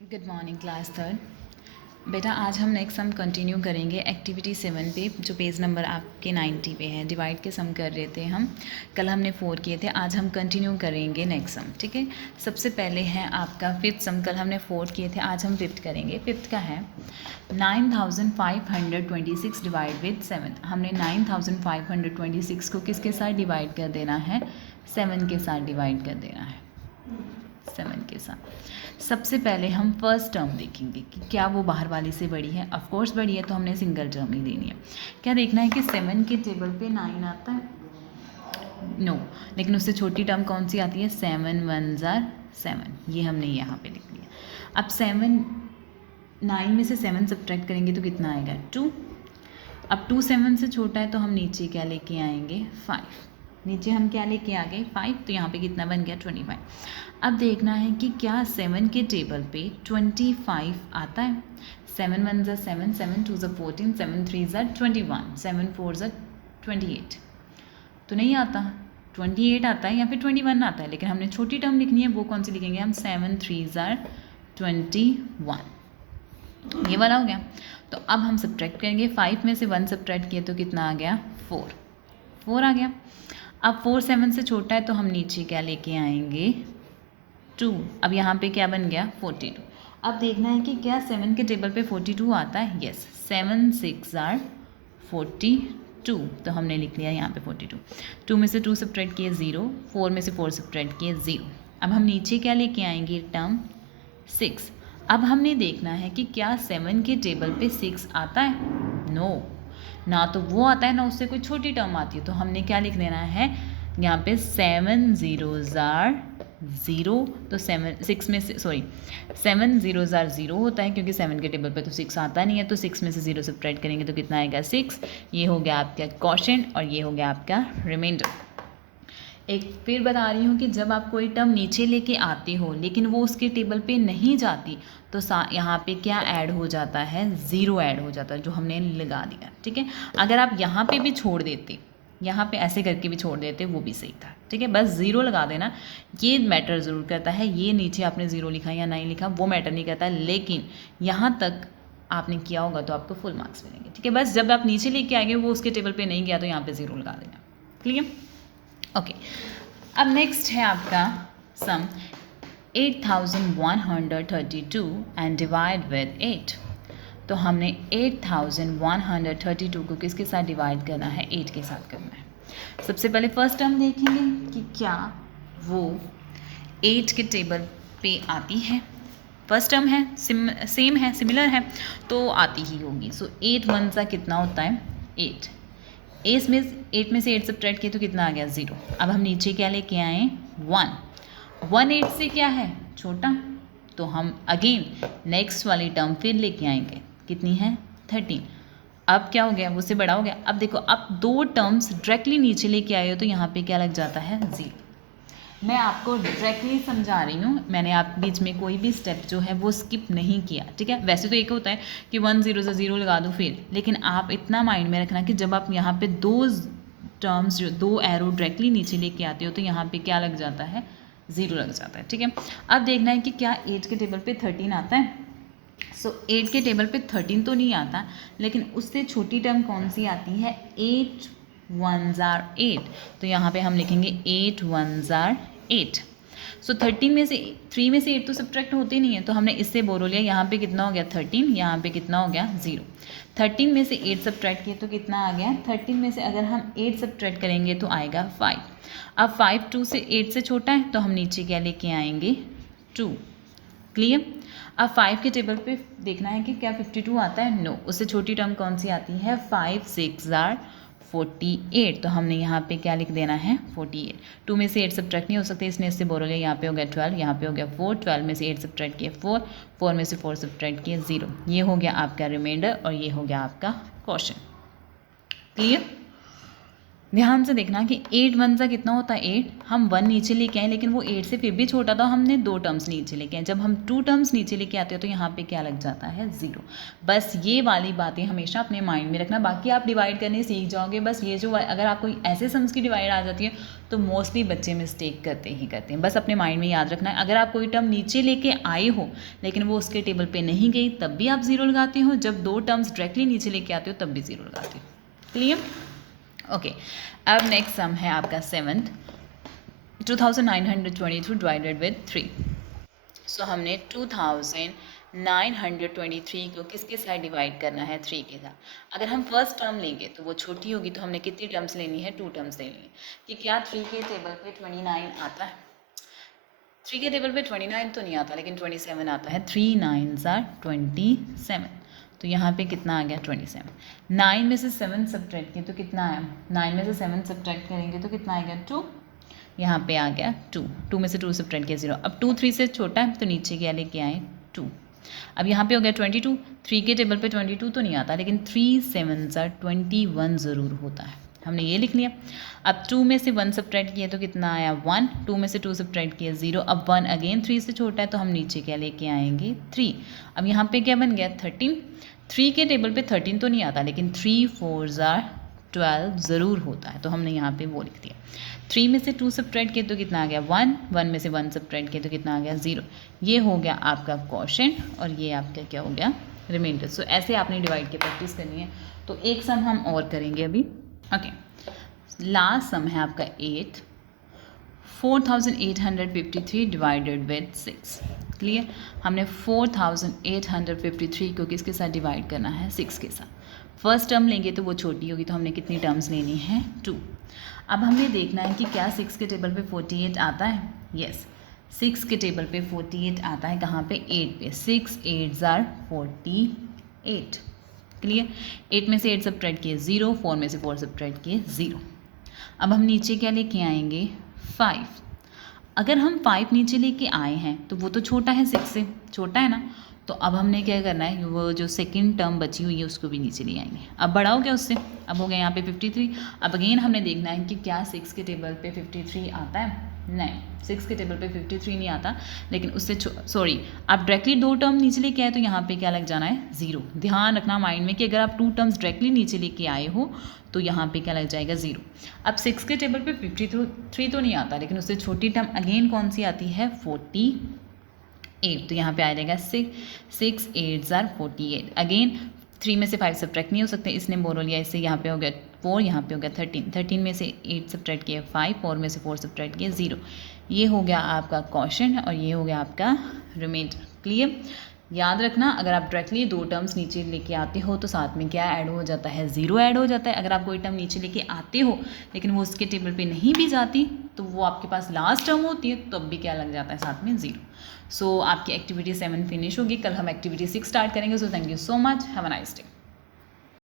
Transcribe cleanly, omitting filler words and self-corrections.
Good morning class third. बेटा आज हम नेक्स्ट सम कंटिन्यू करेंगे एक्टिविटी 7 पे, जो पेज नंबर आपके 90 पे है। डिवाइड के सम कर रहे थे हम, कल हमने 4 किए थे, आज हम कंटिन्यू करेंगे नेक्स्ट सम। ठीक है, सबसे पहले है आपका फिफ्थ सम। कल हमने 4 किए थे, आज हम फिफ्थ करेंगे। फिफ्थ का है 9526 डिवाइड विद 7। हमने 9526 को किसके साथ डिवाइड कर देना है? 7 के साथ डिवाइड कर देना है, 7 के साथ। सबसे पहले हम फर्स्ट टर्म देखेंगे कि क्या वो बाहर वाली से बड़ी है। ऑफ कोर्स बड़ी है तो हमने सिंगल टर्म ही देनी है। क्या देखना है कि 7 के टेबल पे 9 आता है? नो, लेकिन उससे छोटी टर्म कौन सी आती है? 7 1 7। ये हमने यहाँ पे लिख लिया। अब 9 में से 7 सब्ट्रैक्ट करेंगे तो कितना आएगा? 2। अब 2 7 से छोटा है तो हम नीचे क्या लेके आएंगे? 5। नीचे हम क्या लेके आ गए? 5। तो यहाँ पे कितना बन गया? 25। अब देखना है कि क्या 7 के टेबल पे 25 आता है? 7 1 7, 7 2 14, 7 3 21, 7 4 28। तो नहीं आता, 28 आता है या फिर 21 आता है, लेकिन हमने छोटी टर्म लिखनी है। वो कौन सी लिखेंगे हम? 7 3 21। ये वाला हो गया। तो अब हम सब्ट्रैक्ट करेंगे। 5 में से 1 सब्ट्रैक्ट किए तो कितना आ गया? 4 आ गया। अब 4 7 से छोटा है तो हम नीचे क्या लेके आएंगे? 2। अब यहाँ पे क्या बन गया? 42। अब देखना है कि क्या 7 के टेबल पे 42 आता है? यस, 7 6 42। तो हमने लिख लिया यहाँ पे 42। 2 में से 2 सब्ट्रैक्ट किए 0, 4 में से 4 सब्ट्रैक्ट किए 0। अब हम नीचे क्या लेके आएंगे? टर्म 6। अब हमने देखना है कि क्या 7 के टेबल पे 6 आता है? नो, ना तो वो आता है ना उससे कोई छोटी टर्म आती है। तो हमने क्या लिख देना है यहाँ पे? 7 0 0। तो 6 में से 7 0 0 होता है, क्योंकि 7 के टेबल पे तो 6 आता नहीं है। तो 6 में से 0 सब्ट्रैक्ट करेंगे तो कितना आएगा? 6। ये हो गया आपका क्वोशिएंट और ये हो गया आपका रिमाइंडर। एक फिर बता रही हूँ कि जब आप कोई टर्म नीचे लेके आते हो लेकिन वो उसके टेबल पे नहीं जाती, तो यहाँ पे क्या ऐड हो जाता है? 0 ऐड हो जाता है, जो हमने लगा दिया। ठीक है, अगर आप यहाँ पे भी छोड़ देते, यहाँ पे ऐसे करके भी छोड़ देते, वो भी सही था। ठीक है, बस 0 लगा देना, ये मैटर ज़रूर करता है। ये नीचे आपने 0 लिखा या नहीं लिखा वो मैटर नहीं करता, लेकिन यहाँ तक आपने किया होगा तो आपको फुल मार्क्स मिलेंगे। ठीक है, बस जब आप नीचे लेके आएंगे वो उसके टेबल पे नहीं गया तो यहाँ पे 0 लगा देना। क्लियर? ओके, अब नेक्स्ट है आपका सम 8132 एंड डिवाइड विद 8। तो हमने 8132 को किसके साथ डिवाइड करना है? 8 के साथ करना है। सबसे पहले फर्स्ट टर्म देखेंगे कि क्या वो 8 के टेबल पे आती है। फर्स्ट टर्म है, सेम है, सिमिलर है, तो आती ही होगी। सो 8 1 सा कितना होता है? 8। 8 में से 8 सब्ट्रैक्ट किए तो कितना आ गया? 0। अब हम नीचे क्या लेके आए? 1। 1 8 से क्या है? छोटा, तो हम अगेन नेक्स्ट वाली टर्म फिर लेके आएंगे। कितनी है? 13। अब क्या हो गया? उससे बड़ा हो गया। अब देखो, अब 2 टर्म्स डायरेक्टली नीचे लेके आए हो तो यहाँ पे क्या लग जाता है? 0। मैं आपको डायरेक्टली समझा रही हूँ, मैंने आप बीच में कोई भी स्टेप जो है वो स्किप नहीं किया। ठीक है, वैसे तो एक होता है कि 1 0 से 0 लगा दो फिर, लेकिन आप इतना माइंड में रखना कि जब आप यहाँ पे 2 टर्म्स जो 2 एरो डायरेक्टली नीचे लेके आते हो तो यहाँ पे क्या लग जाता है? 0 लग जाता है। ठीक है, अब देखना है कि क्या 8 के टेबल पे 13 आता है। सो 8 के टेबल पे 13 तो नहीं आता, लेकिन उससे छोटी टर्म कौन सी आती है? 8 1 8। तो यहाँ पे हम लिखेंगे 8 1 8। सो 13 में से 3 में से 8 तो सब्ट्रैक्ट होते नहीं है, तो हमने इससे बोरो लिया। यहाँ पे कितना हो गया? 13। यहाँ पे कितना हो गया? 0। 13 में से 8 सब्ट्रैक्ट किए तो कितना आ गया? 13 में से अगर हम 8 सब्ट्रैक्ट करेंगे तो आएगा 5। अब 5 2 से 8 से छोटा है तो हम नीचे क्या लेके आएंगे? 2। क्लियर? अब 5 के टेबल पे देखना है कि क्या 52 आता है? नो, उससे छोटी टर्म कौन सी आती है? 5 6 48। तो हमने यहाँ पे क्या लिख देना है? 48। 2 में से 8 सब्ट्रैक्ट नहीं हो सकते, इसने इससे बोलो लिया। यहाँ पे हो गया 12, यहाँ पे हो गया 4। 12 में से 8 सब्ट्रैक्ट किए 4, 4 में से 4 सब्ट्रैक्ट किए 0। ये हो गया आपका रिमाइंडर और ये हो गया आपका क्वोशिएंट। क्लियर? ध्यान से देखना कि 8 वन सा कितना होता है 8, हम 1 नीचे लेके आए लेकिन वो 8 से फिर भी छोटा था, हमने 2 टर्म्स नीचे लेके आए। जब हम 2 टर्म्स नीचे लेके आते हैं तो यहाँ पे क्या लग जाता है 0। बस ये वाली बातें हमेशा अपने माइंड में रखना, बाकी आप डिवाइड करने सीख जाओगे। बस ये जो अगर आपको ऐसे सम्स की डिवाइड आ जाती है तो मोस्टली बच्चे मिस्टेक करते हैं। बस अपने माइंड में याद रखना है, अगर आप कोई टर्म नीचे लेके आए हो लेकिन वो उसके टेबल पर नहीं गई तब भी आप 0 लगाते हो, जब 2 टर्म्स डायरेक्टली नीचे लेके आते हो तब भी 0 लगाते हो। क्लियर? ओके, अब नेक्स्ट सम है आपका 7th 2922 डिवाइडेड विद 3। सो हमने 2923 को किसके साथ डिवाइड करना है 3 के साथ। अगर हम फर्स्ट टर्म लेंगे तो वो छोटी होगी, तो हमने कितनी टर्म्स लेनी है 2 टर्म्स लेनी है। कि क्या 3 के टेबल पे 29 आता है? 3 के टेबल पे 29 तो नहीं आता लेकिन 27 आता है। 3 9s are 27, तो यहाँ पे कितना आ गया 27। 9 में से 7 सब्ट्रैक्ट किए तो कितना आया? 9 में से 7 सब्ट्रैक्ट करेंगे तो कितना आएगा 2, यहाँ पे आ गया 2। 2 में से 2 सब्ट्रैक्ट किया 0। अब 2 3 से छोटा है तो नीचे क्या लेके आए 2। अब यहाँ पे हो गया 22। 3 के टेबल पे 22 तो नहीं आता लेकिन 3 7s are 21 ज़रूर होता है, हमने ये लिख लिया। अब 2 में से 1 सब्ट्रैक्ट किया तो कितना आया 1। 2 में से 2 सब्ट्रैक्ट किया 0। अब 1 अगेन 3 से छोटा है तो हम नीचे क्या लेके आएंगे 3। अब यहाँ पे क्या बन गया 13। 3 के टेबल पे 13 तो नहीं आता लेकिन 3 4s are 12 ज़रूर होता है, तो हमने यहाँ पे वो लिख दिया। 3 में से 2 सब्ट्रैक्ट किया तो कितना आ गया 1। 1 में से 1 सब्ट्रैक्ट किया तो कितना आ गया 0। ये हो गया आपका क्वोशंट और ये आपका क्या हो गया रिमाइंडर। सो ऐसे आपने डिवाइड की प्रैक्टिस करनी है। तो एक सम हम और करेंगे अभी। ओके, लास्ट सम है आपका 8 4853 डिवाइडेड विद 6। क्लियर? हमने 4853 को किसके साथ डिवाइड करना है 6 के साथ। फर्स्ट टर्म लेंगे तो वो छोटी होगी, तो हमने कितनी टर्म्स लेनी है 2। अब हमें देखना है कि क्या 6 के टेबल पे 48 आता है। यस, 6 के टेबल पे 48 आता है। कहाँ पे 8 पे। 6 8s are 48। क्लियर? 8 में से 8 सब्ट्रैक्ट किए 0। 4 में से 4 सब्ट्रैक्ट किए 0। अब हम नीचे क्या लेके आएंगे 5। अगर हम 5 नीचे लेके आए हैं तो वो तो छोटा है 6 से, छोटा है ना, तो अब हमने क्या करना है वो जो सेकंड टर्म बची हुई है उसको भी नीचे ले आएंगे। अब बड़ा हो गया उससे, अब हो गया यहाँ पे 53। अब अगेन हमने देखना है कि क्या 6 के टेबल पे 53 आता है। नहीं, 6 के टेबल पे 53 नहीं आता लेकिन उससे सॉरी आप डायरेक्टली 2 टर्म नीचे लेके आए तो यहाँ पे क्या लग जाना है 0। ध्यान रखना माइंड में कि अगर आप 2 टर्म्स डायरेक्टली नीचे लेके आए हो तो यहाँ पे क्या लग जाएगा 0। अब 6 के टेबल पे 53 तो नहीं आता लेकिन उससे छोटी टर्म अगेन कौन सी आती है 48, तो यहाँ पे आ जाएगा 6 8s are 48। अगेन 3 में से 5 सब्ट्रैक्ट नहीं हो सकते, इसने बोलो लिया, इससे यहाँ पे हो गया 4, यहाँ पे हो गया 13। 13 में से 8 सब्ट्रैक्ट किया 5, 4 में से 4 सब्ट्रैक्ट किया 0। ये हो गया आपका क्वोशंट और ये हो गया आपका रिमाइंडर। क्लियर? याद रखना, अगर आप डायरेक्टली 2 टर्म्स नीचे लेके आते हो तो साथ में क्या ऐड हो जाता है 0 ऐड हो जाता है। अगर आप कोई टर्म नीचे लेके आते हो लेकिन वो उसके टेबल पे नहीं भी जाती तो वो आपके पास लास्ट टर्म होती है तब भी क्या लग जाता है साथ में 0। सो आपकी एक्टिविटी 7 फिनिश होगी। कल हम एक्टिविटी 6 स्टार्ट करेंगे। So thank you so much, have a nice day.